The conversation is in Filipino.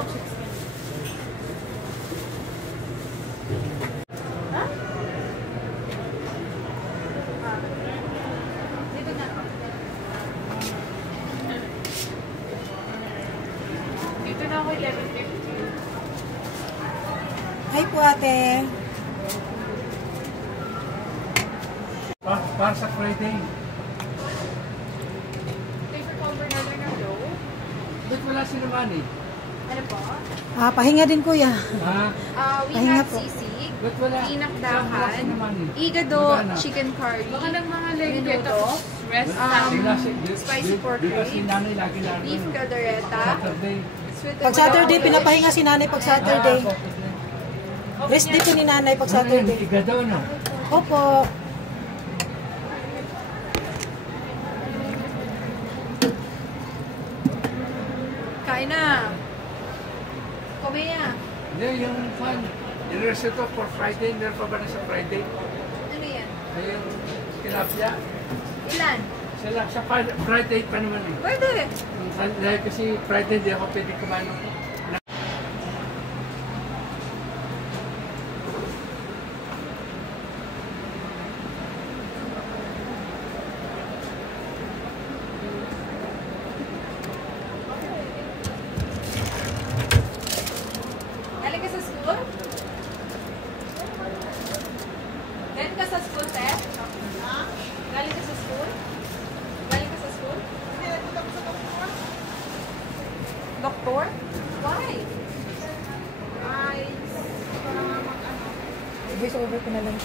Ha? Dito na. Dito na ako 11:50. Hi po ate. Para sa Friday. Thanks for calling Bernardo na low. Ba't wala si Romani? Ano po? Pahinga din kuya. Ha? We Pahinga have po. sisig, Ba't wala? pinakdakan, Romani? igado, chicken curry, Baka ng mga lengke menudo, tapos rest time. spicy pork Di ba si ribs, nanay lagi lagi? beef caldereta, Saturday. sweet and Pag Saturday, sour fish. pinapahinga si nanay pag Saturday. Rest day po ni nanay pag Saturday. Igado, no? Opo. Kain na. Kumain. Hindi, yung fan. Yung for Friday, meron pa ba na sa Friday? Ano yan? Ay, yung tilapia. Ilan? Sila, sa Friday pa naman eh. Pwede. Dahil kasi Friday, hindi ako pwede kumain. Galing ka sa school? Galing ka sa school, te? Galing ka sa school? Galing ka sa school? Doktor? Why? Voice over ko na lang.